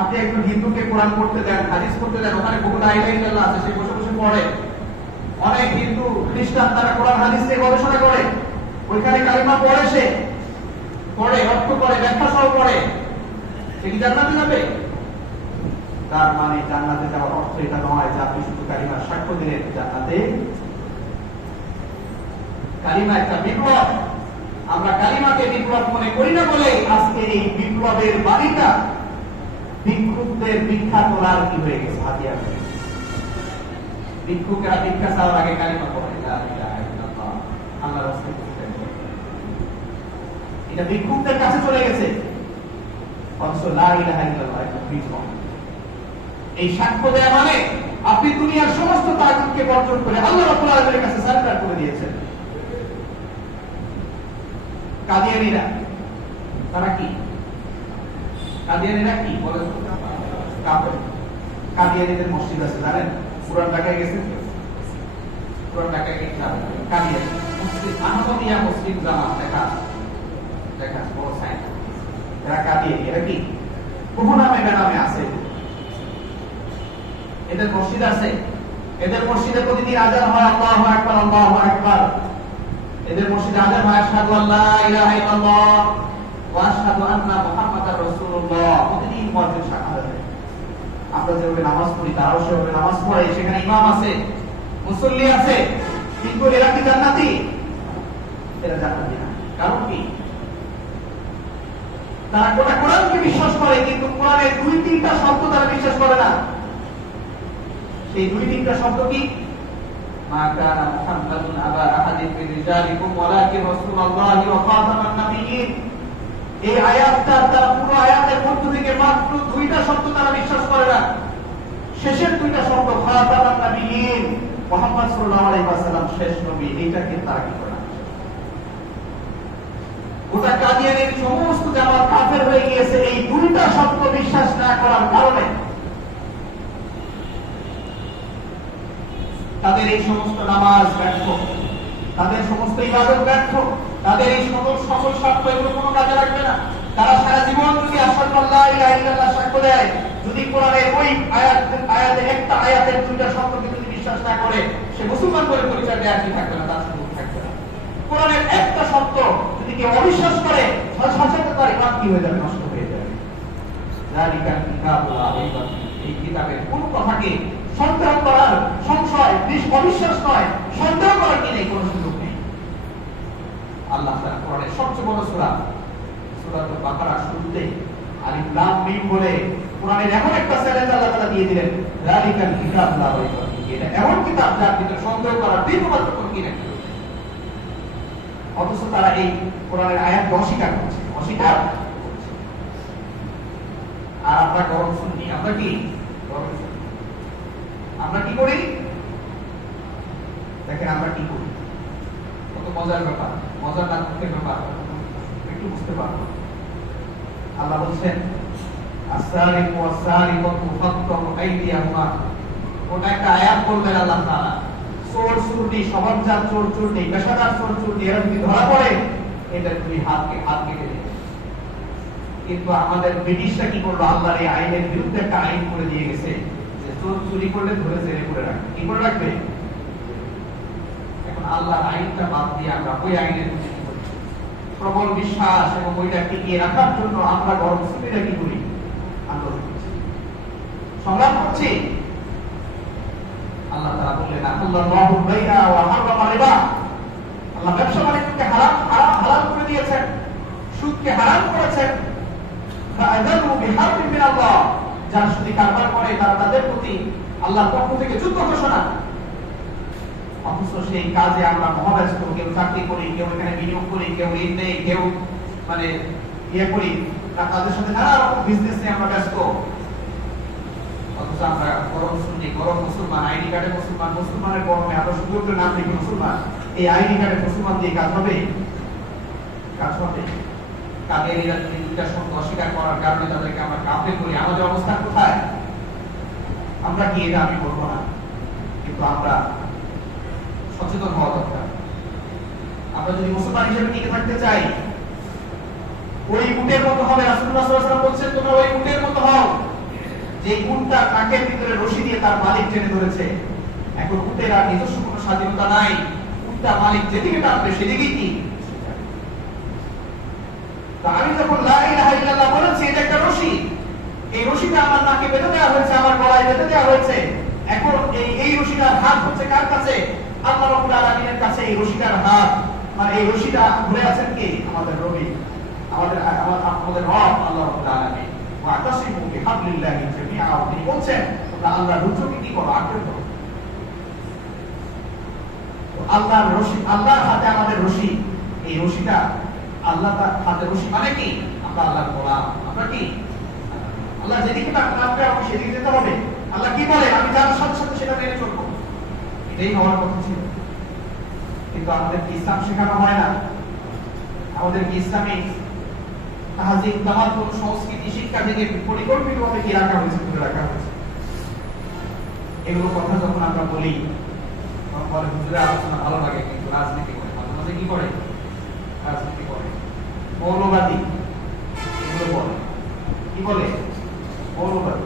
আপনি একজন হিন্দুকে কোরআন পড়তে দেন, হাদিস পড়তে দেন, ওখানে বহু লা ইলাহা ইল্লাল্লাহ আছে, সে বসে বসে পড়ে। অনেক হিন্দু খ্রিস্টান তারা কোরআন হাদিস নিয়ে গবেষণা করে, ওইখানে কালিমা পড়ে, সে পড়ে, অর্থ করে, ব্যাখ্যা সহ পড়ে, সে কি জান্নাতে যাবে? তার মানে জান্নাতে যাওয়ার অর্থ এটা নয় যে আপনি শুধু কালিমার সাক্ষ্য দিলেন জান্নাতে। কালিমা একটা বিপ্লব, আমরা কালিমাকে বিপ্লব মনে করি না বলেই আজকে এই বিপ্লবের বাণীটা ভিক্ষুকদের ভিক্ষা তোলার কি হয়ে গেছে, হাতিয়ার হয়ে গেছে। ভিক্ষুকেরা ভিক্ষা চাওয়ার আগে কালিমা পড়ে, আল্লাহর অস্তিত্ব, এটা ভিক্ষুকদের কাছে চলে গেছে। অথচ লা ইলাহা ইল্লাল্লাহ একটা বিপ্লব। এই সাক্ষ্য দেয়া মানে আপনি দুনিয়ার সমস্ত তাগুতকে বর্জন করে আল্লাহ রাব্বুল আলামিনের কাছে সারেন্ডার করে দিয়েছেন। কাদিয়ানীরা তারা কি? কাদিয়ানীরা কি বলে? কাফের। কাদিয়ানীদের মসজিদ আছে জানেন? পুরান ঢাকায় গেছেন? পুরান ঢাকায় গেছেন? কাদিয়ানী মসজিদ, আহমদিয়া মসজিদ জামাত দেখা দেখা বড় সাইন। এরা কাদিয়ানী। এরা কি? বহু নামে বেনামে আছে। এদের মসজিদ আছে, এদের মসজিদে প্রতিদিন আযান হয় আল্লাহু আকবার, আল্লাহু আকবার। এদের মসজিদে আযান হয় আশহাদু আল্লা ইলাহা ইল্লাল্লাহ ওয়া আশহাদু আন্না মুহাম্মাদার রাসূলুল্লাহ। প্রতিদিন মুয়াজ্জিন শাহাদাত দেয়। আমরা যেভাবে নামাজ পড়ি তারাও সেভাবে নামাজ পড়ে, সেখানে ইমাম আছে, মুসল্লি আছে, কিন্তু এরা কি জান্নাতি? এরা জান্নাতি না। কারণ কি? তারা গোটা কোরআনকে বিশ্বাস করে, কিন্তু কোরআনের 2-3টা শব্দ তারা বিশ্বাস করে না। সেই 2-3টা শব্দ কি? মা কানা মুহাম্মাদুন আবা আহাদিন মিন রিজালিকুম ওয়ালাকিন রাসূলুল্লাহি ওয়া খাতামান নাবিয়্যিন। এই আয়াতটা, তারা পুরো আয়াতের মধ্য থেকে মাত্র 2টা শব্দ তারা বিশ্বাস করে না। শেষের 2টা শব্দ খাতামান নাবিয়্যিন, মুহাম্মদ সাল্লাল্লাহু আলাইহি ওয়াসাল্লাম শেষ নবী, এইটাকে তারা কি করে না। গোটা কাদিয়ানীর সমস্ত জামাত কাফের হয়ে গিয়েছে এই 2টা শব্দ বিশ্বাস না করার কারণে। তাদের এই সমস্ত নামাজ ব্যর্থ, তাদের সমস্ত ইবাদত ব্যর্থ, তাদের এই সকল সাক্ষ্য এগুলো কোনো কাজে লাগবে না। তারা সারা জীবন যদি আশহাদু আল্লা ইলাহা ইল্লাল্লাহ সাক্ষ্য দেয়, যদি কোরআনের ওই আয়াতে একটা আয়াতের 2টা শব্দকে যদি বিশ্বাস না করে, সে মুসলমান বলে পরিচয় দেয়, কি থাকবে না, তার সুযোগ থাকবে না। কোরআনের একটা শব্দ যদি কেউ অবিশ্বাস করে, সাথে তার ইমান কি হয়ে যাবে, নষ্ট হয়ে যাবে। যালিকাল কিতাবুল লা রাইবা ফীহি, এই কিতাবের কোন কথাকে সন্দেহ করার, সংশয়, অবিশ্বাস নয়, সন্দেহ করার কি নেই, কোনো সুযোগ নেই। আল্লাহ তাআলা কোরআনের সবচেয়ে বড় সূরা সূরাতুল বাকারা শুরুতে আলিফ লাম মিম বলে কোরআনের এমন একটা চ্যালেঞ্জ আল্লাহ তাআলা দিয়ে দিলেন, যালিকাল কিতাবুল লা রাইবা ফীহি, এটা এমন কিতাব যার ভিতরে সন্দেহ করার বিন্দুমাত্র কোনো কি নেই। অথচ তারা এই কোরআনের আয়াতকে অস্বীকার করছে, অস্বীকার করছে। আর আমরা গরম শুনি, আমরা কি গরম শুনি, আমরা কি করি দেখেন, আমরা কি করি, কত মজার ব্যাপার, মজার না দুঃখের ব্যাপার, একটু বুঝতে পারবো। আল্লাহ বলছেন আস-সারিকু ওয়াস-সারিকাতু ফাক্তাউ আইদিয়াহুমা, ওটা একটা আয়াত বললেন আল্লাহ তাআলা। চোর চুরনি, স্বভাবজাত চোর চুরনি, পেশাদার চোর চুরনি, এরা যদি ধরা পড়ে, এটা তুমি হাত কেটে দেবে। কিন্তু আমাদের ব্রিটিশরা কি করলো, আল্লাহর এই আইনের বিরুদ্ধে একটা আইন করে দিয়ে গেছে, চোর চুরি করলে ধরে জেলে করে রাখবে। কি করে রাখবে? এখন আল্লাহর আইনটা বাদ দিয়ে আমরা ওই আইনের প্রবল বিশ্বাস এবং ওইটা টিকিয়ে রাখার জন্য আমরা গরম মুসলিমরা কি করি, আন্দোলন করছি, সংগ্রাম করছি। আল্লাহ তাআলা বললেন আল্লাহু বাইনা ওয়া হারামা রিবা, আল্লাহ ব্যবসা বাণিজ্যকে হারাম করে দিয়েছেন, সুদকে হারাম করেছেন। ফাআযানু বিহারবিন মিনাল্লাহ, যারা সুদী কারবার করে তারা তাদের প্রতি আল্লাহর পক্ষ থেকে যুদ্ধ ঘোষণা। অথচ সেই কাজে আমরা মহাব্যস্ত, কেউ চাকরি করি, কেউ এখানে বিনিয়োগ করি, কেউ ঋণ নেই, কেউ মানে করি, তাদের সাথে নানা রকম বিজনেসে আমরা ব্যস্ত। অথচ আমরা গরম শুনি, গরম মুসলমান, আইডি কার্ডে মুসলমান, মুসলমানের গরমে আমরা শুধু একটু নাম লিখি মুসলমান, এই আইডি কার্ডে মুসলমান দিয়ে কাজ হবে, কাজ হবে। কাদিয়ানীরা দুইটা শব্দ অস্বীকার করার কারণে তাদেরকে আমরা কাফের করি। আমাদের অবস্থা কোথায়? আমরা কি এটা আমি বলবো না, কিন্তু আমরা সচেতন হওয়া দরকার। আমরা যদি মুসলমান হিসেবে টিকে থাকতে চাই, ওই উটের মতো হবে। রাসূলুল্লাহ সাল্লাল্লাহু আলাইহি ওয়াসাল্লাম বলছেন তোমরা ওই উটের মতো হও যে উটটা নাকের ভিতরে রশি দিয়ে তার মালিক টেনে ধরেছে। এখন উটের আর নিজস্ব কোনো স্বাধীনতা নাই, উটটা মালিক যেদিকে টানবে সেদিকেই কি। তো আমি যখন লা ইলাহা ইল্লাল্লাহ বলেছি, এটা একটা রশি, এই রশিটা আমার নাকে বেঁধে দেওয়া হয়েছে, আমার গলায় বেঁধে দেওয়া হয়েছে। এখন এই রশিটার হাত হচ্ছে কার কাছে? আল্লাহ রাব্বুল আলামিনের কাছে। এই রশিটার হাত মানে এই রশিটা ধরে আছেন কি? আমাদের রবি, আমাদের রব আল্লাহ রাব্বুল আলামিন। ওয়া তাসিমু বিহাবলিল্লাহি জামিআ, তিনি বলছেন তোমরা আল্লাহর রুজুকে কি করো? আঁকড়ে ধরো। তো আল্লাহর রশি, আল্লাহর হাতে আমাদের রশি, এই রশিটা আল্লাহ তার হাতে রশি মানে কি? আমরা আল্লাহর গোলাম। আমরা কি? আল্লাহ যেদিকে টানবে আমাকে সেদিকে যেতে হবে। আল্লাহ কি বলে আমি যার সাথে সাথে সেটা মেনে চলবো, এটাই হওয়ার কথা ছিল। কিন্তু আমাদের ইসলাম শেখানো হয় না। আমাদের ইসলামী তাহজিব তামাদ্দুন সংস্কৃতি শিক্ষা থেকে পরিকল্পিতভাবে কি রাখা হয়েছে, তুলে রাখা হয়েছে। এগুলো কথা যখন আমরা বলি তখন বলে হুজুরের আলোচনা ভালো লাগে, কিন্তু রাজনীতি করে মাঝে মাঝে কি করে? রাজনীতি করে, মৌলবাদী এগুলো বলে। কি বলে? মৌলবাদী।